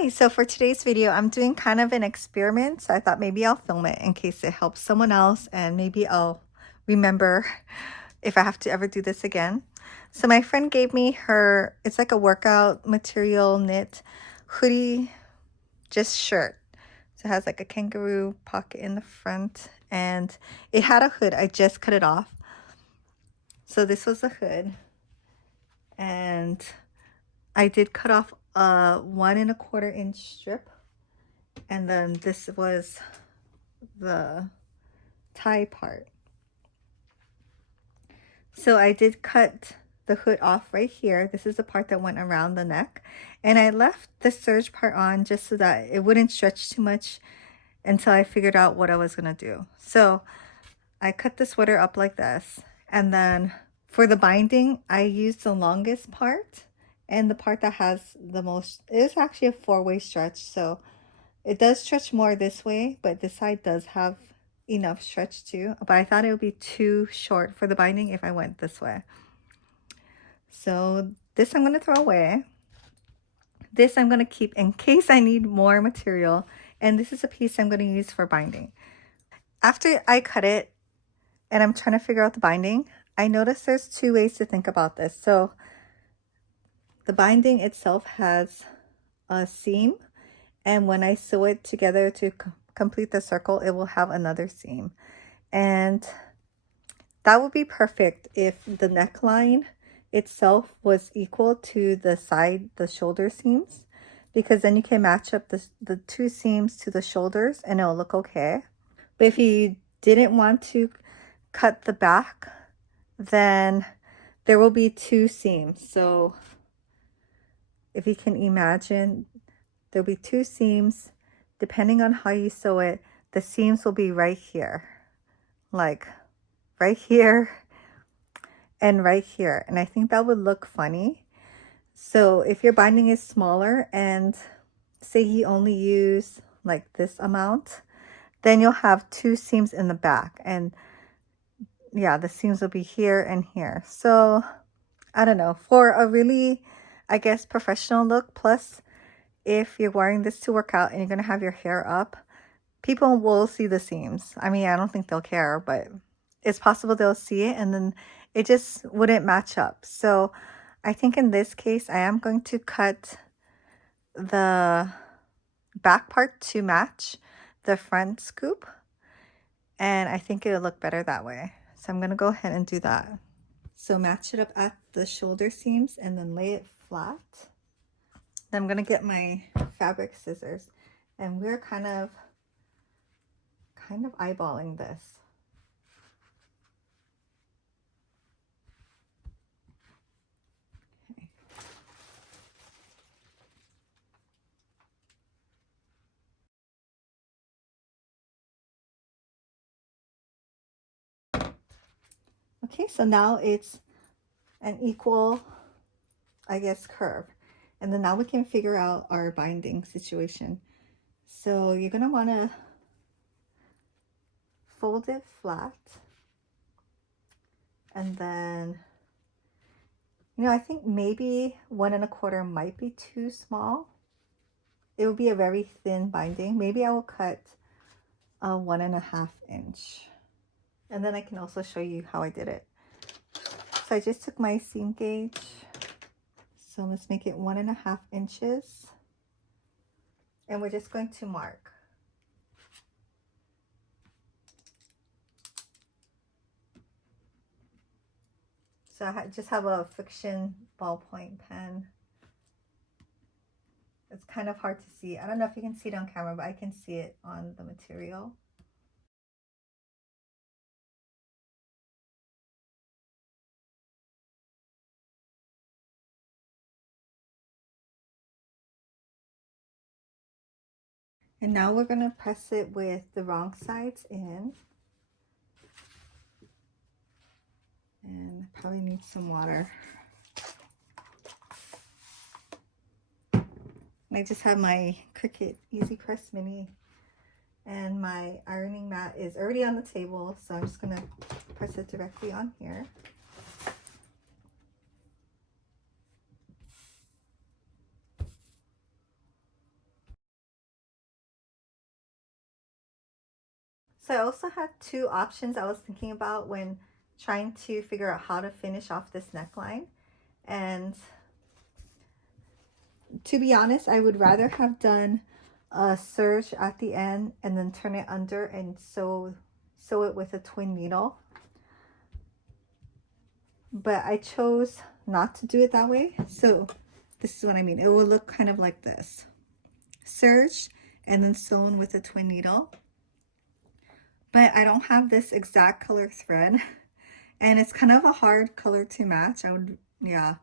Hi, so for today's video, I'm doing kind of an experiment. So I thought maybe I'll film it in case it helps someone else and maybe I'll remember if I have to ever do this again. So my friend gave me her, it's like a workout material knit hoodie, just shirt. So it has like a kangaroo pocket in the front and it had a hood. I just cut it off. So this was the hood and I did cut off a 1¼ inch strip. And then this was the tie part. So I did cut the hood off right here. This is the part that went around the neck. And I left the serge part on just so that it wouldn't stretch too much until I figured out what I was going to do. So I cut the sweater up like this. And then for the binding, I used the longest part. And the part that has the most, it is actually a 4-way stretch. So it does stretch more this way, but this side does have enough stretch too. But I thought it would be too short for the binding if I went this way. So this I'm going to throw away. This I'm going to keep in case I need more material. And this is a piece I'm going to use for binding. After I cut it and I'm trying to figure out the binding, I noticed there's 2 ways to think about this. So the binding itself has a seam. And when I sew it together to complete the circle, it will have another seam. And that would be perfect if the neckline itself was equal to the shoulder seams, because then you can match up the 2 seams to the shoulders and it'll look okay. But if you didn't want to cut the back, then there will be 2 seams. So if you can imagine, there'll be 2 seams. Depending on how you sew it, the seams will be right here, like right here and right here. And I think that would look funny. So if your binding is smaller and say you only use like this amount, then you'll have 2 seams in the back. And yeah, the seams will be here and here. So I don't know, for a really, I guess, professional look, plus if you're wearing this to work out and you're going to have your hair up, people will see the seams. I mean, I don't think they'll care, but it's possible they'll see it and then it just wouldn't match up. So I think in this case, I am going to cut the back part to match the front scoop. And I think it'll look better that way. So I'm going to go ahead and do that. So match it up at the shoulder seams and then lay it flat. Then I'm going to get my fabric scissors and we're kind of eyeballing this. Okay, so now it's an equal, I guess, curve. And then now we can figure out our binding situation. So you're going to want to fold it flat. And then, you know, I think maybe 1¼ might be too small. It will be a very thin binding. Maybe I will cut a 1½ inch. And then I can also show you how I did it. So I just took my seam gauge. So let's make it 1½ inches. And we're just going to mark. So I just have a Fiction ballpoint pen. It's kind of hard to see. I don't know if you can see it on camera, but I can see it on the material. And now we're going to press it with the wrong sides in. And I probably need some water. And I just have my Cricut Easy Press Mini. And my ironing mat is already on the table, so I'm just going to press it directly on here. So I also had two options I was thinking about when trying to figure out how to finish off this neckline. And to be honest, I would rather have done a serge at the end and then turn it under and sew it with a twin needle. But I chose not to do it that way. So this is what I mean. It will look kind of like this. Serged and then sewn with a twin needle. But I don't have this exact color thread. And it's kind of a hard color to match. Yeah.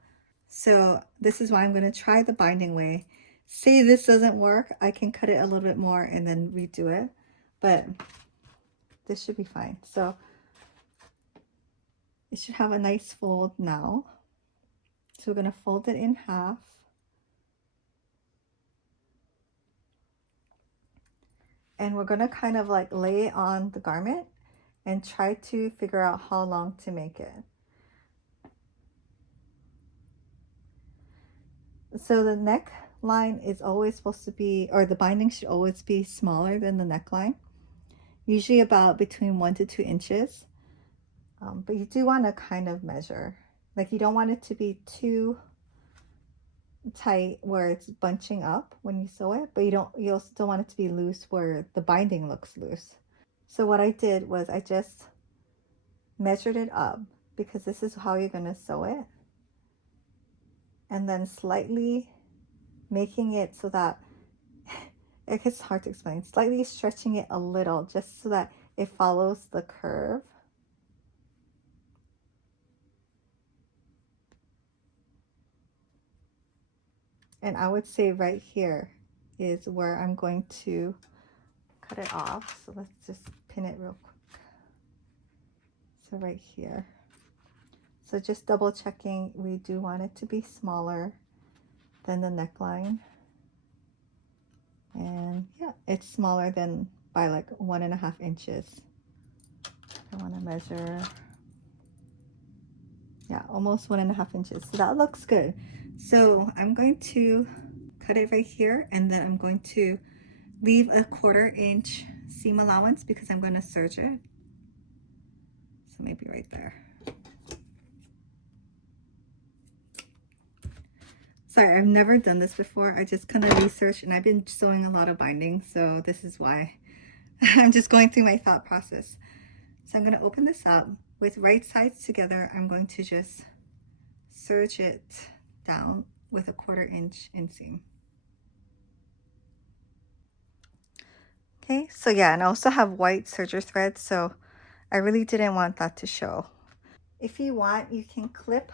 So this is why I'm going to try the binding way. Say this doesn't work, I can cut it a little bit more and then redo it. But this should be fine. So it should have a nice fold now. So we're going to fold it in half. And we're going to kind of like lay it on the garment and try to figure out how long to make it. So the neckline is always supposed to be, or the binding should always be smaller than the neckline. Usually about between 1 to 2 inches. But you do want to kind of measure. Like you don't want it to be too tight where it's bunching up when you sew it, but you also don't want it to be loose where the binding looks loose. So what I did was I just measured it up because this is how you're going to sew it. And then slightly making it so that it's hard to explain, slightly stretching it a little just so that it follows the curve. And I would say right here is where I'm going to cut it off. So let's just pin it real quick. So right here. So just double checking, we do want it to be smaller than the neckline. And yeah, it's smaller than by like 1.5 inches. I want to measure, yeah, almost 1.5 inches. So that looks good. So I'm going to cut it right here, and then I'm going to leave a 1/4 inch seam allowance because I'm going to serge it. So maybe right there. Sorry, I've never done this before. I just kind of researched and I've been sewing a lot of binding, so this is why. I'm just going through my thought process. So I'm going to open this up. With right sides together, I'm going to just serge it down with a 1/4 inch inseam. Okay, so yeah, and I also have white serger thread, so I really didn't want that to show. If you want, you can clip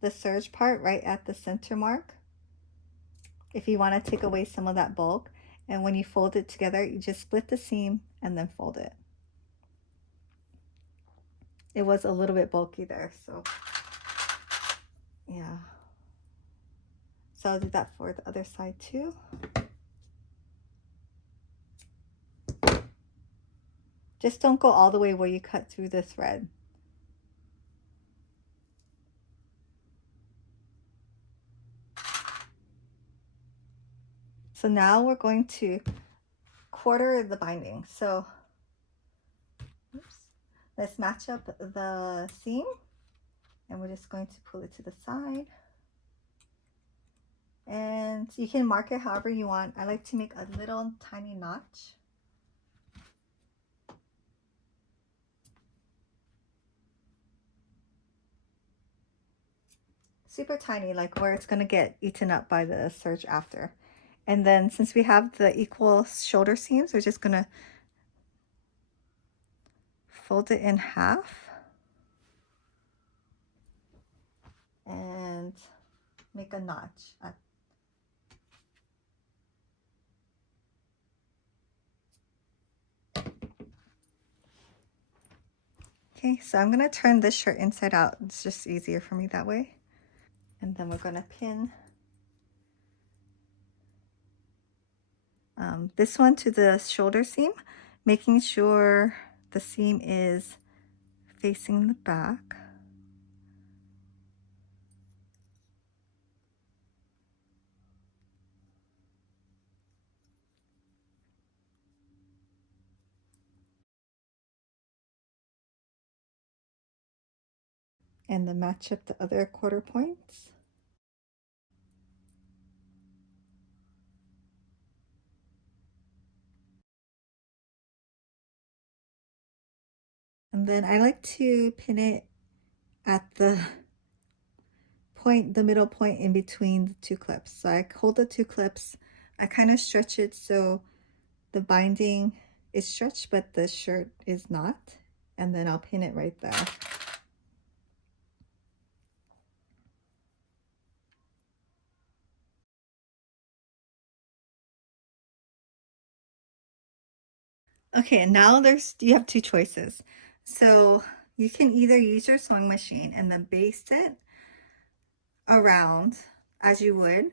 the serge part right at the center mark if you want to take away some of that bulk. And when you fold it together, you just split the seam and then fold it. It was a little bit bulky there, so yeah. So I'll do that for the other side too. Just don't go all the way where you cut through the thread. So now we're going to 1/4 the binding. So oops, let's match up the seam, and we're just going to pull it to the side. And you can mark it however you want. I like to make a little tiny notch. Super tiny, like where it's gonna get eaten up by the serge after. And then since we have the equal shoulder seams, we're just gonna fold it in half and make a notch at okay, so I'm gonna turn this shirt inside out. It's just easier for me that way. And then we're gonna pin this one to the shoulder seam, making sure the seam is facing the back. and then match up the other quarter points. And then I like to pin it at the point, the middle point in between the two clips. So I hold the two clips, I kind of stretch it so the binding is stretched, but the shirt is not. And then I'll pin it right there. Okay, and now you have two choices. So you can either use your sewing machine and then baste it around as you would.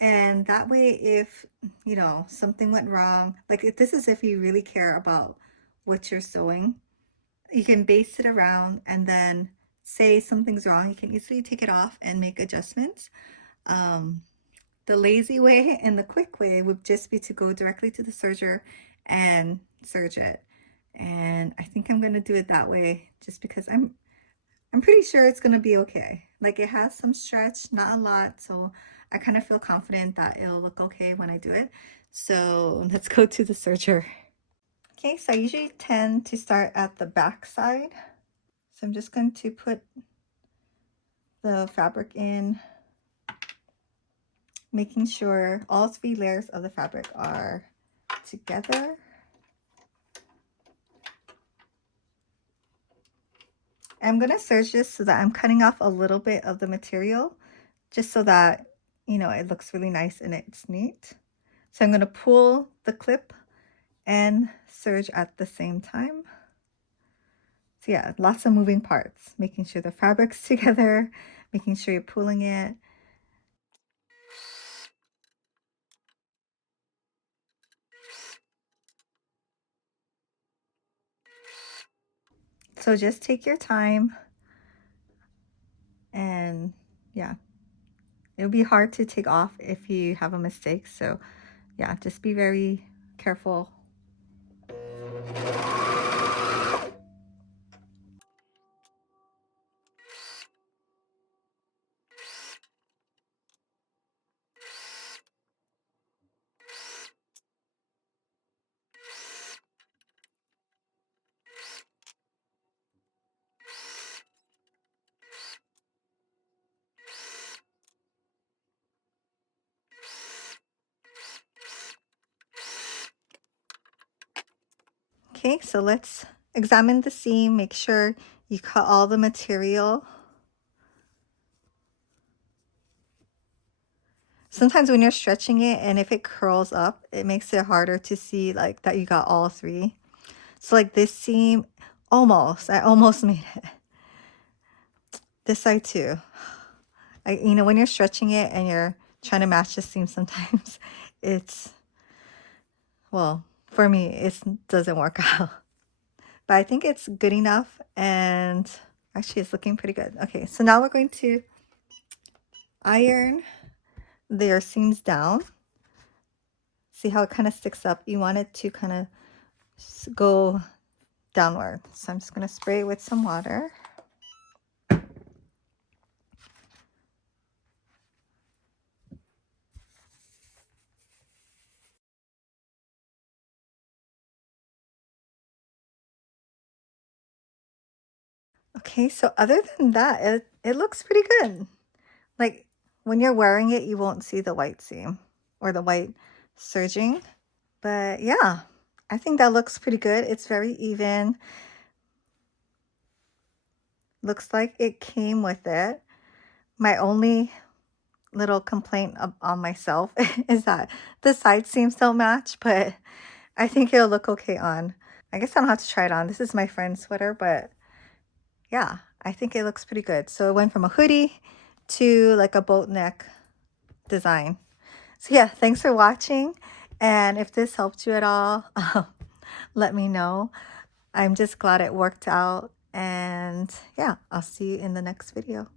And that way, if, you know, something went wrong, like if this is if you really care about what you're sewing, you can baste it around and then say something's wrong, you can easily take it off and make adjustments. The lazy way and the quick way would just be to go directly to the serger and serge it. And I think I'm going to do it that way just because I'm pretty sure it's going to be okay. Like it has some stretch, not a lot. So I kind of feel confident that it'll look okay when I do it. So let's go to the serger. Okay, so I usually tend to start at the back side. So I'm just going to put the fabric in, making sure all three layers of the fabric are together. I'm going to serge this so that I'm cutting off a little bit of the material, just so that, you know, it looks really nice and it's neat. So I'm going to pull the clip and serge at the same time. So yeah, lots of moving parts, making sure the fabric's together, making sure you're pulling it. So just take your time, and yeah, it'll be hard to take off if you have a mistake. So yeah, just be very careful. Okay, so let's examine the seam, make sure you cut all the material. Sometimes when you're stretching it and if it curls up, it makes it harder to see like that you got all three. So like this seam, I almost made it. This side too. You know, when you're stretching it and you're trying to match the seam, sometimes it's, well, for me, it doesn't work out. But I think it's good enough, and actually it's looking pretty good. Okay, so now we're going to iron their seams down. See how it kind of sticks up? You want it to kind of go downward. So I'm just going to spray it with some water. Okay, so other than that, it looks pretty good. Like when you're wearing it, you won't see the white seam or the white serging. But yeah, I think that looks pretty good. It's very even. Looks like it came with it. My only little complaint on myself is that the side seams don't match, but I think it'll look okay on. I guess I don't have to try it on. This is my friend's sweater, but yeah, I think it looks pretty good. So it went from a hoodie to like a boat neck design. So yeah, thanks for watching. And if this helped you at all, let me know. I'm just glad it worked out. And yeah, I'll see you in the next video.